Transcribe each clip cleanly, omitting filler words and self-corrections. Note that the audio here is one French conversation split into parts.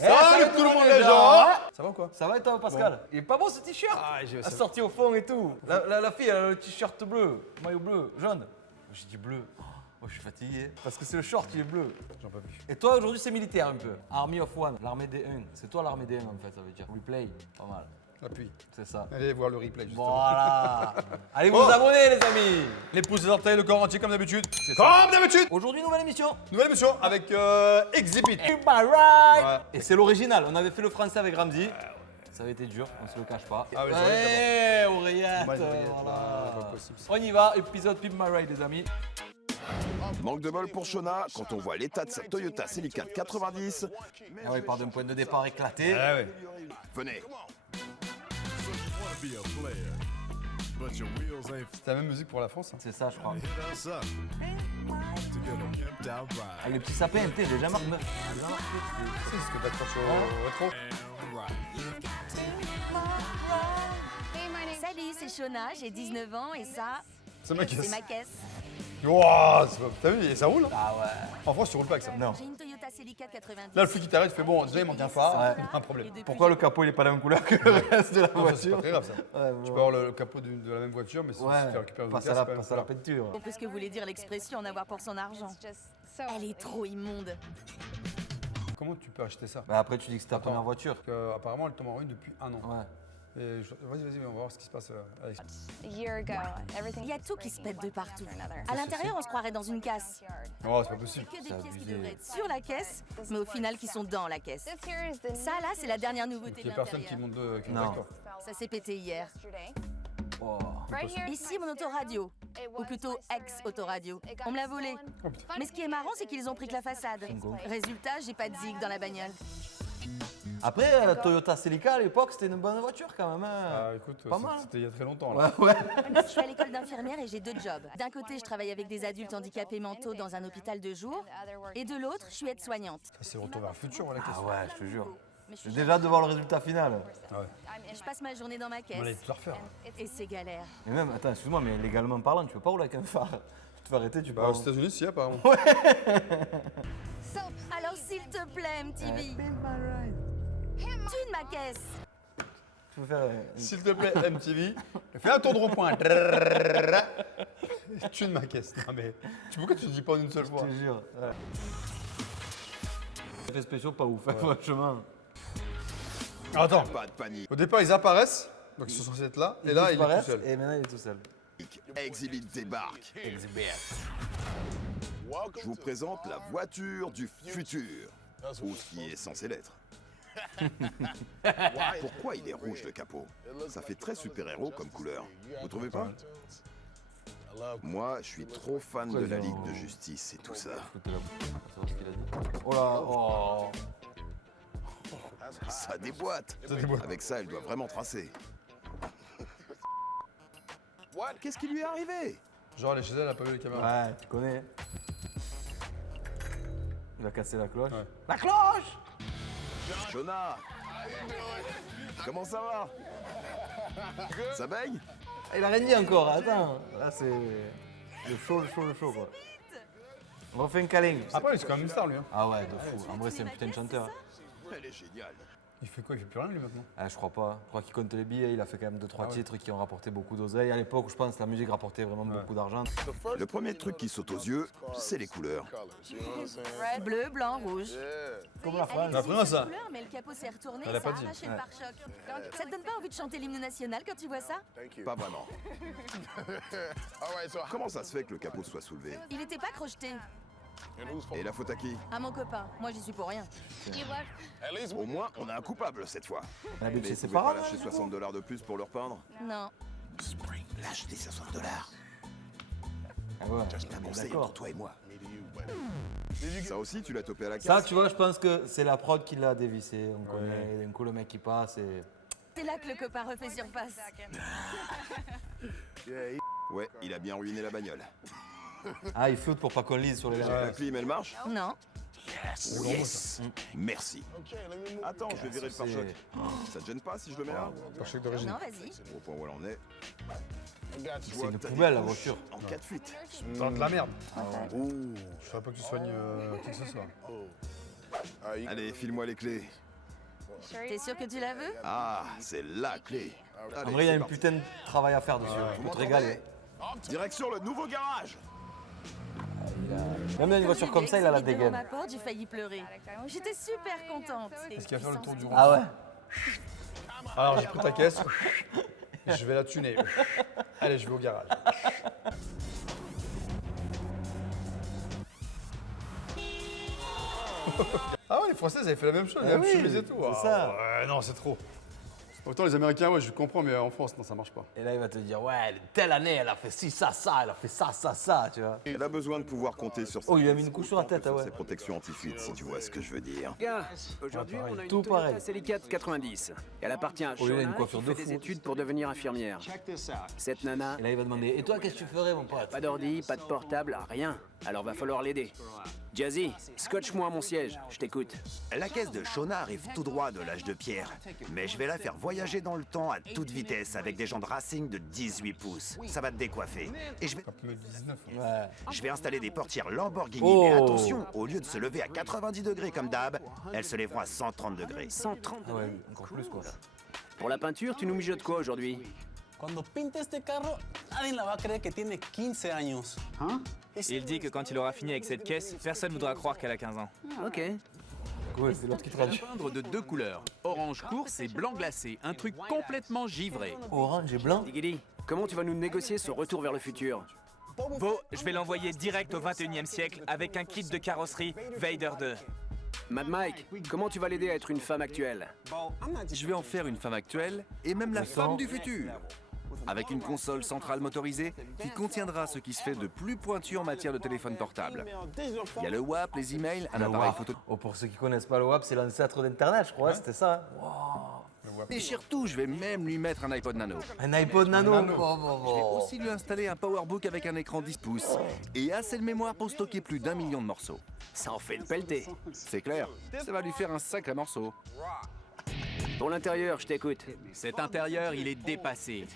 Salut tout le monde les gens. Ça va ou quoi? Ça va et toi Pascal? Il est pas beau ce t-shirt. Assorti au fond et tout. La fille elle a le t-shirt bleu, maillot bleu, jaune. J'ai dit bleu. Oh, je suis fatigué parce que c'est le short qui est bleu. J'en peux plus. Et toi aujourd'hui c'est militaire un peu. Army of One, l'armée des 1. C'est toi l'armée des 1 en fait ça veut dire. Replay, pas mal. Appuie. C'est ça. Allez voir le replay justement. Voilà. Allez vous abonner les amis. Les pouces, les orteils, le corps entier comme d'habitude. ça. Comme d'habitude. Aujourd'hui nouvelle émission. Nouvelle émission avec Exhibit. Pimp My Ride. Ouais. Et c'est l'original. On avait fait le français avec Ramzi. Ça avait été dur, on se le cache pas. Ah oui, oreillette, Ouais, les oreillettes, voilà. là, pas possible. On y va, épisode Pimp My Ride les amis. Manque de bol pour Shona quand on voit l'état de sa Toyota Celica 90. Ah ouais, il part d'un point de départ éclaté. Ah ouais. Venez. C'est la même musique pour la France. Hein. C'est ça je crois. Avec les petits sapins, j'ai jamais remarqué. C'est ce que t'accroches au rétro. Salut, c'est Shona, j'ai 19 ans et ça, C'est ma caisse. c'est ma caisse. Wouah, t'as vu, et ça roule. Ah ouais. En France, tu roules pas avec ça. Non. J'ai une Toyota Celica 90. Là, le flic qui t'arrête, il fait bon, déjà il manque un phare, Ouais. un problème. Et depuis, Pourquoi le capot il est pas la même couleur que le reste de la Non, ça, c'est pas voiture? très grave ça. Ouais, Tu bon. peux avoir le capot de la même voiture, mais si tu te fais Ouais, récupérer une passe caisse, à c'est pas la la même peinture. On peut ce que voulait dire l'expression en avoir pour son argent. Elle est trop immonde. Comment tu peux acheter ça? Bah après tu dis que c'est ta Attends. première voiture. Apparemment, elle tombe en ruine depuis un an. Ouais. Et vas-y, on va voir ce qui se passe. Alex. Il y a tout qui se pète de partout. À l'intérieur, on se croirait dans une casse. Non, c'est pas possible. Que des C'est pièces qui abusé. devraient être sur la caisse, mais au final qui sont dans la caisse. Ça là, c'est la dernière nouveauté Il de y a personne qui l'intérieur. monte de qui Non. monte avec toi. Ça s'est pété hier. Oh. Ici, mon autoradio. Ou plutôt ex-autoradio. On me l'a volé. Mais ce qui est marrant, c'est qu'ils ont pris que la façade. Bingo. Résultat, j'ai pas de zig dans la bagnole. Après Toyota Celica à l'époque c'était une bonne voiture quand même. Hein. Ah, écoute, Pas mal. c'était il y a très longtemps là. Ouais ouais. Je suis à l'école d'infirmière et j'ai deux jobs. D'un côté, je travaille avec des adultes handicapés mentaux dans un hôpital de jour. Et de l'autre, je suis aide-soignante. Ça, c'est le retour vers le futur, voilà. Ah ouais je te jure. Mais je J'ai suis déjà de voir le résultat final. Ah ouais. Je passe ma journée dans ma On allait caisse. tout la refaire. Et c'est galère. Mais même, attends, excuse-moi, mais légalement parlant, tu peux pas rouler avec un phare. Tu te fais arrêter, tu peux. Bah, aux États-Unis, si, apparemment. Alors, s'il te plaît, MTV, tune ma caisse. Tu peux faire. S'il te plaît, MTV, fais un tour de rond-point. Tu de ma caisse. Non, mais pourquoi tu ne dis pas en une seule Je fois? te jure. Ouais. Effets spéciaux pas ouf, hein, franchement. Attends, Pas de panique. au départ, ils apparaissent, donc ils sont censés être là, et là, il est tout seul. Et maintenant il est tout seul. Exhibit débarque. Je vous présente la voiture du futur. Ou ce qui est censé l'être. Pourquoi il est rouge le capot? Ça fait très super-héros comme couleur. Vous trouvez pas? Moi, je suis trop fan de la Ligue de Justice et tout ça. Écoutez là, savoir ce qu'il a dit. Oh là, oh. Ça déboîte. Ça déboîte. Avec ça, elle doit vraiment tracer. Qu'est-ce qui lui est arrivé? Genre, elle est chez elle, elle a pas vu les caméras. Ouais, tu connais. Il va casser la cloche. Ouais. La cloche! Jonah! Comment ça va? Ça baigne? Ah, il a rien dit encore, attends. Là c'est le chaud quoi. On refait un câlin. Après, c'est quand même une star, lui. Hein. Ah ouais, de fou. En vrai c'est un putain de chanteur. Elle est géniale. Il fait quoi? Il fait plus rien, lui, maintenant? Ah, je crois pas. Je crois qu'il compte les billets. Il a fait quand même 2-3 Ah ouais. titres qui ont rapporté beaucoup d'oseille. À l'époque, je pense que la musique rapportait vraiment beaucoup d'argent. Le premier truc qui saute aux yeux, c'est les couleurs. Bleu, blanc, rouge. Comme la phrase. La France, ça. Couleur, mais le capot s'est retourné Elle a et ça pas a dit. arraché le pare-choc. Ça te donne pas envie de chanter l'hymne national quand tu vois ça? Pas vraiment. Comment ça se fait que le capot soit soulevé? Il était pas crocheté. Et la faute à qui? À mon copain. Moi, j'y suis pour rien. Au moins, on a un coupable cette fois. La Mais bitch, vous c'est pouvez pas pas lâcher 60 $ de plus pour le repeindre? Non. Spring, lâche les 60 $. Ah ouais, Un conseil d'accord. pour toi et moi. Ça aussi, tu l'as topé à la Ça, caisse? tu vois, je pense que c'est la prod qui l'a dévissé. On connaît, d'un coup, le mec qui passe et. C'est là que le copain refait surface. Ouais, il a bien ruiné la bagnole. Ah, il flotte pour pas qu'on lise sur les lèvres. La clim, elle marche? Non. Yes! Merci. Attends, je vais virer le pare-choc. Ça te gêne pas si je le mets là? Pare-choc d'origine. Non, vas-y. Au point où elle en est. C'est une poubelle, la voiture. En cas de fuite. Dans de la merde. Ouh. Je ferais pas que tu soignes qui que ce soit. Allez, file-moi les clés. T'es sûr que tu la veux? Ah, c'est la clé. En Allez, vrai, il y a c'est une parti. putain de travail à faire dessus. Vous Tu peux te m'entendez? régaler. Direction le nouveau garage. Même dans une voiture comme ça, il a la Devant dégaine. ma porte, j'ai failli pleurer. J'étais super contente. Est-ce qu'il va faire le tour du rond? Ah ouais? Alors j'ai pris ta caisse. Je vais la tuner. Allez, je vais au garage. Ah ouais, les Français, ils avaient fait la même chose, les mêmes oui, chemises et tout. c'est Ah, ça. Ouais, non, c'est trop. Autant les Américains, ouais, je comprends, mais en France, non, ça marche pas. Et là, il va te dire, ouais, telle année, elle a fait ci, ça, elle a fait ça, tu vois. Elle a besoin de pouvoir compter sur Oh, il a mis une couche sur la tête, ah ouais. ses protections anti-fuite, si tu vois ce que je veux dire. Gars, aujourd'hui pareil. on a une Tout Toyota pareil. Celica 90. Elle appartient à Oh, il a une Shona coiffure qui de fait des fou. études pour devenir infirmière. Cette nana, Et là, il va demander, et toi, qu'est-ce que tu ferais, mon pote? pas d'ordi, pas de portable, rien. Alors va falloir l'aider. Jazzy, scotche-moi mon siège, je t'écoute. La caisse de Shona arrive tout droit de l'âge de pierre. Mais je vais la faire voyager dans le temps à toute vitesse avec des jantes racing de 18 pouces. Ça va te décoiffer. Et je Mais 19. Ouais. vais installer des portières Lamborghini. Oh. Mais attention, au lieu de se lever à 90 degrés comme d'hab, elles se lèveront à 130 degrés. 130 Ah ouais, encore plus, quoi. Pour la peinture, tu nous mijotes quoi aujourd'hui? Cuando pinte este carro, nadie la va a creer que tiene 15 años. Il dit que quand il aura fini avec cette caisse, personne ne voudra croire qu'elle a 15 ans. Ok. Ouais, c'est l'autre qui traduit. Peindre de deux couleurs, orange course et blanc glacé, un truc complètement givré. Orange et blanc. Digidi, comment tu vas nous négocier ce retour vers le futur? Beau, je vais l'envoyer direct au 21e siècle avec un kit de carrosserie Vader 2. Mad Mike, comment tu vas l'aider à être une femme actuelle? Je vais en faire une femme actuelle et même la femme du futur. Avec une console centrale motorisée qui contiendra ce qui se fait de plus pointu en matière de téléphone portable. Il y a le WAP, les emails, un Le appareil WAP. photo. Oh, pour ceux qui connaissent pas le WAP, c'est l'ancêtre d'Internet, je crois, c'était ça. Et surtout, je vais même lui mettre un iPod Nano. Un iPod Nano. Je vais aussi lui installer un Powerbook avec un écran 10 pouces et assez de mémoire pour stocker plus d'1 million de morceaux. Ça en fait une pelletée. C'est clair, ça va lui faire un sacré morceau. Pour l'intérieur, je t'écoute. Cet intérieur, il est dépassé.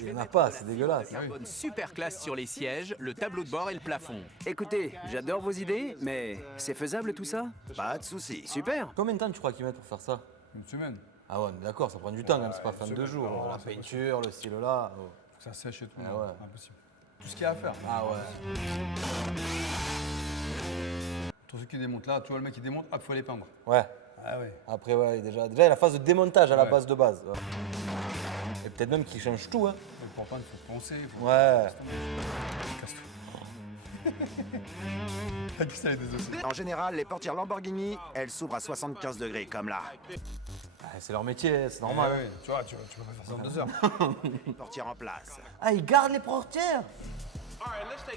Il y en a pas, c'est dégueulasse. Carbone super classe sur les sièges, le tableau de bord et le plafond. Écoutez, j'adore vos idées, mais c'est faisable tout ça? Pas de soucis. Super! Combien de temps tu crois qu'ils mettent pour faire ça? Une semaine. Ah ouais, mais d'accord, ça prend du temps quand même, c'est pas fin de 2 jours. La peinture, le stylo là. Oh. Faut que ça sèche et tout. Ah non, ouais. Impossible. Tout ce qu'il y a à faire. Ah ouais. Tous ceux qui démontent là, tu vois le mec qui démonte, hop, faut les peindre. Ouais. Ah ouais. Après, ouais, déjà il y a la phase de démontage à la Ouais. base de base. Ouais. Et peut-être même qu'ils changent tout, hein. Pour peindre, il faut penser. Faut... Ouais. Casse-toi. Qu'est-ce qu'il y a des dossiers? En général, les portières Lamborghini, elles s'ouvrent à 75 degrés, comme là. Ah, c'est leur métier, c'est Ouais, normal. ouais. Tu vois, tu peux pas faire ça en 2 heures. Portières en place. Ah, ils gardent les portières.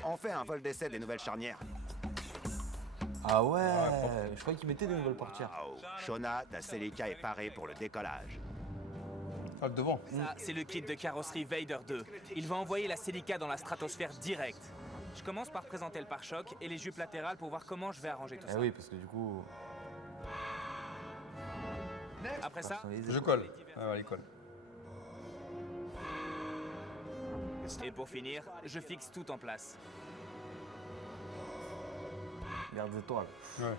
On fait un vol d'essai des nouvelles charnières. Ah ouais, je croyais qu'ils mettaient des nouvelles portières. Waouh. Shona, ta Celica est parée pour le décollage. Ah, le devant. Ça, c'est le kit de carrosserie Vader 2. Il va envoyer la Celica dans la stratosphère direct. Je commence par présenter le pare-choc et les jupes latérales pour voir comment je vais arranger tout Eh ça. oui, parce que du coup. Après ça, Je colle. Ah ouais, il colle. et pour finir, je fixe tout en place. Garde des étoiles. Ouais.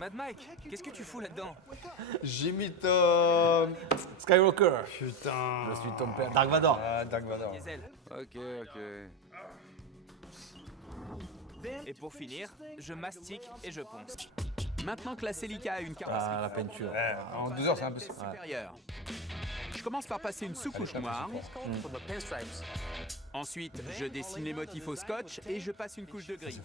Mad Mike, qu'est-ce que tu fous là-dedans? J'ai mis Tom. Skywalker. Putain. Je suis ton père. Dark Vador. Ah, Dark Vador. Diesel. Ok. Et pour finir, je mastique et je ponce. Maintenant que la Celica a une carrosserie Ah, la peinture. En 2 heures, c'est impossible. supérieure, je commence par passer une sous-couche noire. Ensuite, je dessine les motifs au scotch et je passe une couche de gris.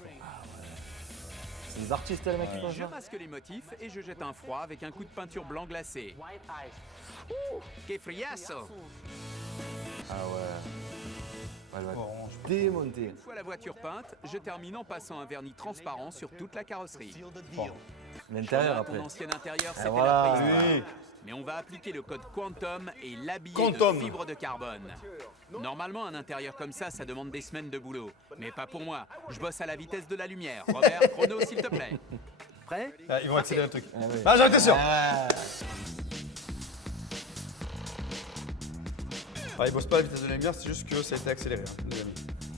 C'est des artistes, les mecs qui font Je ça. masque les motifs et je jette un froid avec un coup de peinture blanc glacé. Que friasso! Ah ouais. Elle va Orange. démonter. Une fois la voiture peinte, je termine en passant un vernis transparent sur toute la carrosserie. L'intérieur Shona, après. ton ancien intérieur, Et c'était voilà. la préhistoire. Oui. Mais on va appliquer le code Quantum et l'habiller Quantum. de fibres de carbone. Normalement, un intérieur comme ça demande des semaines de boulot. Mais pas pour moi. Je bosse à la vitesse de la lumière. Robert, chrono, s'il te plaît. Prêt? Ah, ils vont accélérer le truc. Ah oui. Ah, j'en étais sûr. Ah, ils bossent pas à la vitesse de la lumière, c'est juste que ça a été accéléré, hein, les amis.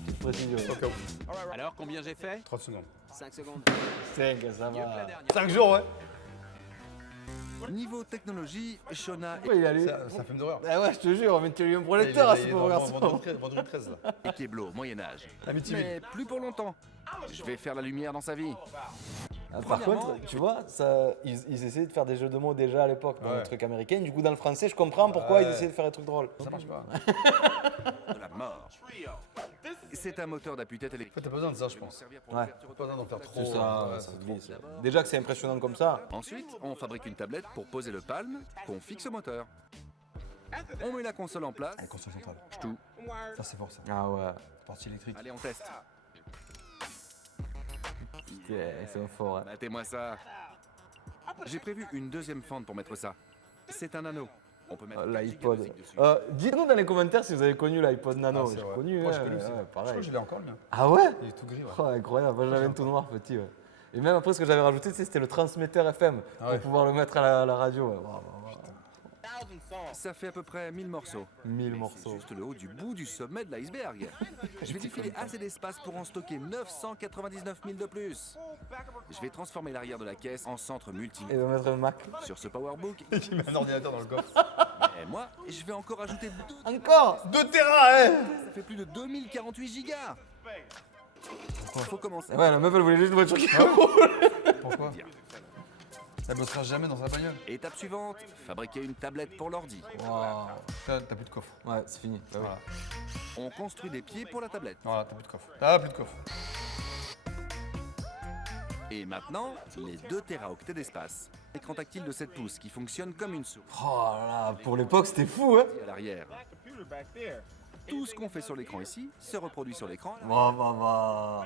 Petite précision. Au cas où. Alors, combien j'ai fait? 30 secondes. 5 secondes. 5, ça Mieux que la va. dernière. 5 jours, ouais. Niveau technologie, Shona Ouais, il est allé. C'est un film d'horreur. Ah ouais, je te jure, mais tu as eu un projecteur à Il ce est pauvre dans garçon. Vendredi 13, là. et Keblo, Moyen-Âge. Amityville. Mais plus pour longtemps. Je vais faire la lumière dans sa vie. Ah, par contre, tu vois, ils essayaient de faire des jeux de mots déjà à l'époque dans Ouais. le truc américain. Du coup, dans le français, je comprends pourquoi Ouais. ils essayaient de faire des trucs drôles. Ça marche pas. De la mort. C'est un moteur d'appui-tête En fait, électrique. t'as pas besoin de ça, je Qui va pense. servir pour Ouais. l'ouverture Pas besoin d'en faire trop. C'est ça, ouais, ça c'est glisse. trop. Déjà que c'est impressionnant comme ça. Ensuite, on fabrique une tablette pour poser le palme qu'on fixe au moteur. On met la console en place. Allez, console centrale. Tout. Ça, c'est fort, ça. Ah ouais. Partie électrique. Allez, on teste. Putain, c'est fort. Hein. Battez-moi ça. J'ai prévu une deuxième fente pour mettre ça. C'est un anneau. On peut mettre 4 gigas de L'iPod. musique dessus. Dites-nous dans les commentaires si vous avez connu l'iPod Nano. Ah, c'est J'ai vrai. connu, Moi, ouais, j'ai connu aussi. ouais, Je pareil. crois que je l'ai encore, le mien. Ah ouais? Il est tout gris, ouais. Oh, incroyable, moi j'avais un tout noir petit. Ouais. Et même après, ce que j'avais rajouté, c'était le transmetteur FM Ah ouais. pour pouvoir le mettre à la radio. Ouais. Wow. Ça fait à peu près 1000 morceaux. 1000 C'est morceaux. juste le haut du bout du sommet de l'iceberg. Je vais défiler assez d'espace pour en stocker 999 000 de plus. Je vais transformer l'arrière de la caisse en centre Et multimédia. de mettre un Mac. Sur ce Powerbook, Il met un ordinateur dans le coffre. et moi, je vais encore ajouter 2. Encore 2 Tera, hein. Ça fait plus de 2048 gigas. Faut commencer. Ouais, la meuf elle voulait juste une voiture qui roule. Pourquoi? Elle bossera jamais dans sa bagnole. Étape suivante, fabriquer une tablette pour l'ordi. Wow. T'as plus de coffre. Ouais, c'est fini. Ah oui. Voilà. On construit des pieds pour la tablette. Voilà, t'as plus de coffre. T'as plus de coffre. Et maintenant, les 2 téraoctets d'espace. Écran tactile de 7 pouces qui fonctionne comme une souris Oh là là, pour l'époque c'était fou, hein. à l'arrière. Tout ce qu'on fait sur l'écran ici se reproduit sur l'écran. Va.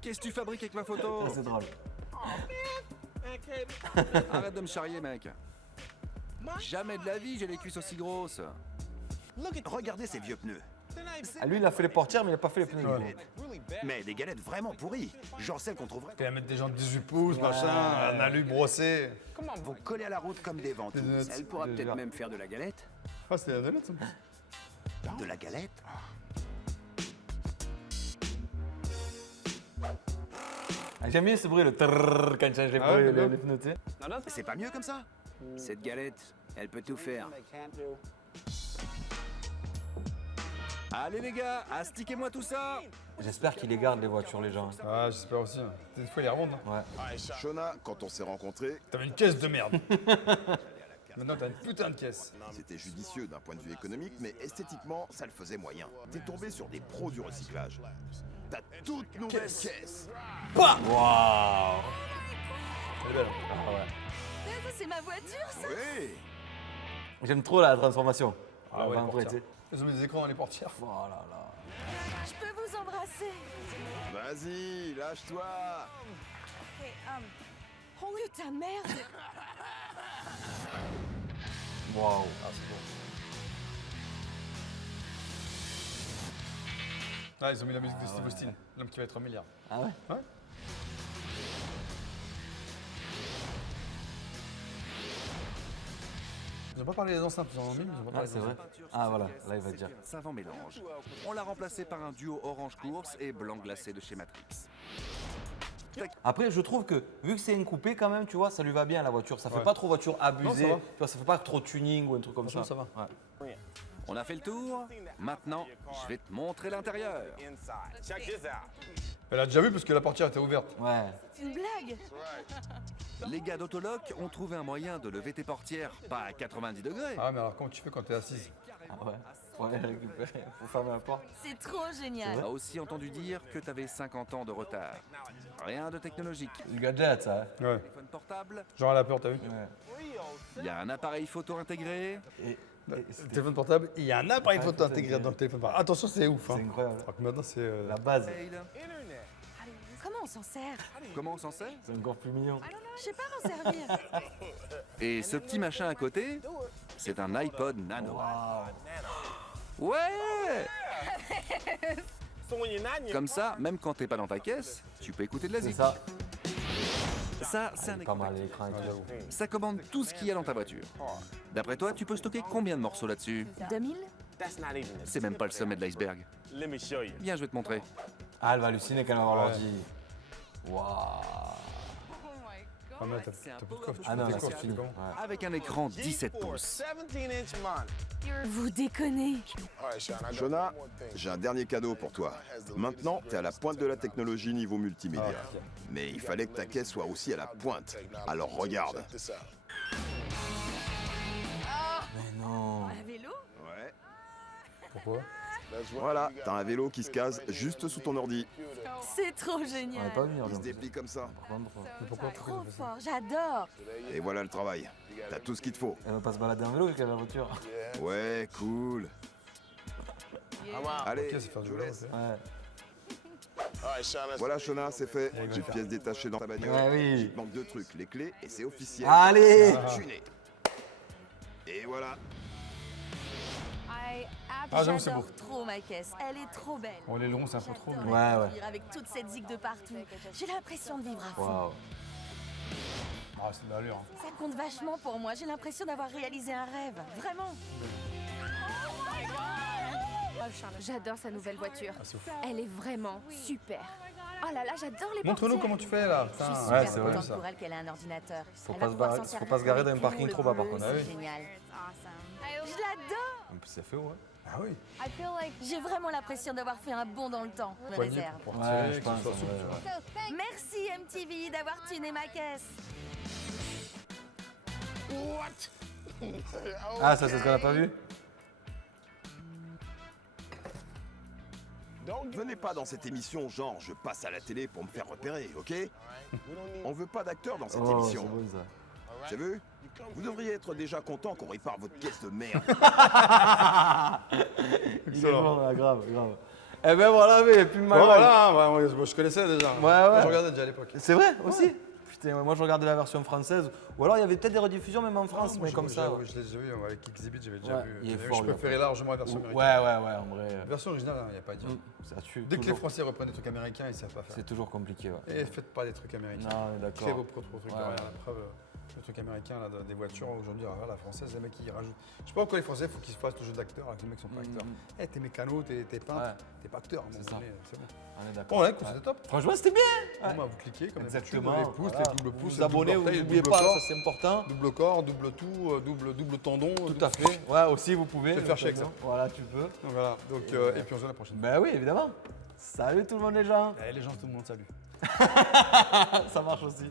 Qu'est-ce que tu fabriques avec ma photo? C'est drôle. Arrête de me charrier, mec. Jamais de la vie j'ai les cuisses aussi grosses. Regardez ces vieux pneus. Ah, lui il a fait les portières, mais il a pas fait les pneus. Ouais. Mais des galettes vraiment pourries. Genre celles qu'on trouverait. T'es à mettre des gens de 18 pouces, machin, un alu brossé. Vont coller à la route comme des ventouses. Elle pourra Déjà. peut-être même faire de la galette. Ah, c'était la nolette, ça. De la galette. Ah, j'aime bien ce bruit, le trrrr quand il change les Ah ouais, bruits, bien. les pneus, tu sais. C'est pas mieux comme ça? Cette galette, elle peut tout faire. Allez les gars, astiquez-moi tout ça. J'espère qu'ils les gardent les voitures, les gens. Ah, j'espère aussi. hein. Des fois, il les remonte. Hein. Ouais. Shona, quand on s'est rencontrés, T'avais une caisse de merde. Maintenant, t'as une putain de caisse. c'était judicieux d'un point de vue économique, mais esthétiquement, ça le faisait moyen. T'es tombé sur des pros du recyclage. Ta toute nouvelle caisse. Waouh. Elle est belle. Ah ouais. C'est ma voiture, ça? Oui. J'aime trop la transformation. Ah ouais, Enfin, les après, portières. tu sais. Ils ont mis des écrans dans les portières. Oh là là. Je peux vous embrasser. Vas-y, lâche-toi. Putain, merde. Waouh. Ah, c'est bon. Ah, ils ont mis la musique de Steve Austin, l'homme qui va être un milliard. Ah ouais? Ouais. Ils ont pas parlé des enceintes, ils en ont mis, mais ils ont pas Ah, parlé c'est des vrai. enceintes. Ah voilà, là il va C'est dire. un savant mélange. On l'a remplacé par un duo orange course et blanc glacé de chez Matrix. Après, je trouve que vu que c'est une coupée quand même, tu vois, ça lui va bien la voiture. Ça fait Ouais. pas trop voiture abusée. Non, ça va. Tu vois, ça fait pas trop tuning ou un truc comme ça. Franchement, ça va. Ouais. On a fait le tour. Maintenant, je vais te montrer l'intérieur. Elle a déjà vu parce que la portière était ouverte. Ouais. C'est une blague. Les gars d'Autoloc ont trouvé un moyen de lever tes portières, pas à 90 degrés. Ah, mais alors comment tu fais quand t'es assise? Ah ouais. Faut aller récupérer. Faut fermer la porte. C'est trop génial. On a aussi entendu dire que t'avais 50 ans de retard. Rien de technologique. Du gadget, ça. Hein. Ouais. Téléphone portable, Genre à la peur, t'as vu? Ouais. il y a un appareil photo intégré. Et Le c'était- téléphone portable, il y a un appareil photo photo intégré intégré. dans le téléphone portable. Attention, c'est ouf. c'est Hein. incroyable. Alors que maintenant, c'est. La base. Mail. Comment on s'en sert? Comment on s'en sert? C'est encore plus mignon. Je sais pas m'en servir. Et ce petit machin à côté, c'est un iPod Nano. Ouais! Comme ça, même quand t'es pas dans ta caisse, tu peux écouter de la C'est zik. ça. Ça, c'est un Pas écran mal tactile. l'écran et Ah, tout. j'avoue. Ça commande tout ce qu'il y a dans ta voiture. D'après toi, tu peux stocker combien de morceaux là-dessus? 2000? C'est même pas le sommet de l'iceberg. Viens, je vais te montrer. Ah, elle va halluciner quand elle va voir Ouais. l'ordi. Waouh. Ah, mais t'as plus de coffre. Ah non, tu là, fais des c'est coffres, fini. tu fais comment Ouais. Avec un écran 17 pouces. Vous déconnez. Shona, j'ai un dernier cadeau pour toi. Maintenant, t'es à la pointe de la technologie niveau multimédia. Mais il fallait que ta caisse soit aussi à la pointe. Alors regarde. Mais non. Un vélo? Ouais. Pourquoi? Voilà, t'as un vélo qui se case juste sous ton ordi. C'est trop On va génial. pas venir. Il se donc. déplie comme ça. Par contre, Mais pourquoi Trop tu fais ça? fort, j'adore. Et voilà le travail. T'as tout ce qu'il te faut. Elle va pas se balader en vélo avec la voiture. Ouais, cool. Allez, Ok, c'est faire du je vous vélo, laisse. ok. Ouais. Voilà, Shona, c'est fait. Allez, J'ai va une pièce détachée dans ta bagnole. Ouais, oui. Il te manque 2 trucs, les clés et c'est officiel. Allez. C'est tuné. Et voilà. Ah, j'avoue, c'est J'adore beau. trop ma caisse. Elle est trop belle. Bon, les longs, c'est un peu trop. J'adore mais- Ouais, la ouais. conduire avec toute cette zig de partout. J'ai l'impression de vivre à fond. Waouh. Ah, c'est de l'allure. Hein. Ça compte vachement pour moi. J'ai l'impression d'avoir réalisé un rêve. Vraiment. J'adore sa nouvelle voiture. Ah, c'est ouf. Elle est vraiment super. Oh là là, j'adore les Montre-nous portières. comment tu fais là. Je suis Putain. super Ouais, c'est vrai, contente ça. pour elle qu'elle ait un ordinateur. Faut Elle pas va se pouvoir barrer- s'en faut servir pas se garer pour dans les un parking cours, trop le bas, par bleu, contre. Ah C'est oui. génial. Je l'adore. En plus, ça fait ouais. Ah oui. J'ai vraiment l'impression d'avoir fait un bond dans le temps. Je me Poignée réserve. pour Ouais, tirer, je que ce pense, soit souple, ouais, tu vois. ouais. Merci MTV d'avoir tuné ma caisse. Ah, ça, c'est ce qu'on a pas vu? Venez pas dans cette émission genre je passe à la télé pour me faire repérer, ok? On veut pas d'acteurs dans cette Oh, c'est émission. bon ça. T'as vu? Vous devriez être déjà content qu'on répare votre caisse de merde. Il est bon, là, grave, grave. Eh ben voilà, mais plus de Bon, voilà, ouais, moi, je connaissais déjà. Ouais, Moi, ouais. je regardais déjà à l'époque. C'est vrai aussi. Putain, ouais, moi je regardais la version française. Ou alors il y avait peut-être des rediffusions même en France, Moi, mais comme ça. Je l'ai déjà vu avec Exhibit, j'avais déjà Ouais, vu. il est Et fort, je lui, préférais après. largement la version Ouais, américaine. ouais, en vrai. La version originale, il n'y a pas à dire. Ça tue. Dès que les toujours. Français reprennent des trucs américains, ils ne savent pas faire. C'est toujours compliqué, ouais. Et faites pas des trucs américains. Non, on est Créez d'accord. vos propres trucs. Ouais, derrière. ouais. La preuve, le truc américain là, des voitures aujourd'hui, la française, les mecs ils rajoutent. Je sais pas pourquoi les Français, il faut qu'ils fassent le jeu d'acteur, alors que les mecs sont pas acteurs. Eh, t'es mécano, t'es peintre, Ouais. t'es pas acteur. à un moment C'est ça. donné, c'est bon. On est d'accord. Bon, ouais, écoute, c'était top. Franchement, c'était bien. Bon, bah, vous cliquez comme Exactement. d'habitude, les pouces, Voilà. les doubles pouces, Vous abonnez, vous n'oubliez pas, ça c'est important. double corps, double tout, double tendon. Tout à fait. Ouais, aussi vous pouvez. Je vais le faire chez Excel. Voilà, tu peux. Donc voilà, donc, et puis on se voit la prochaine. Ben oui, évidemment. Salut tout le monde les gens. Eh, les gens, tout le monde, salut. Ça marche aussi.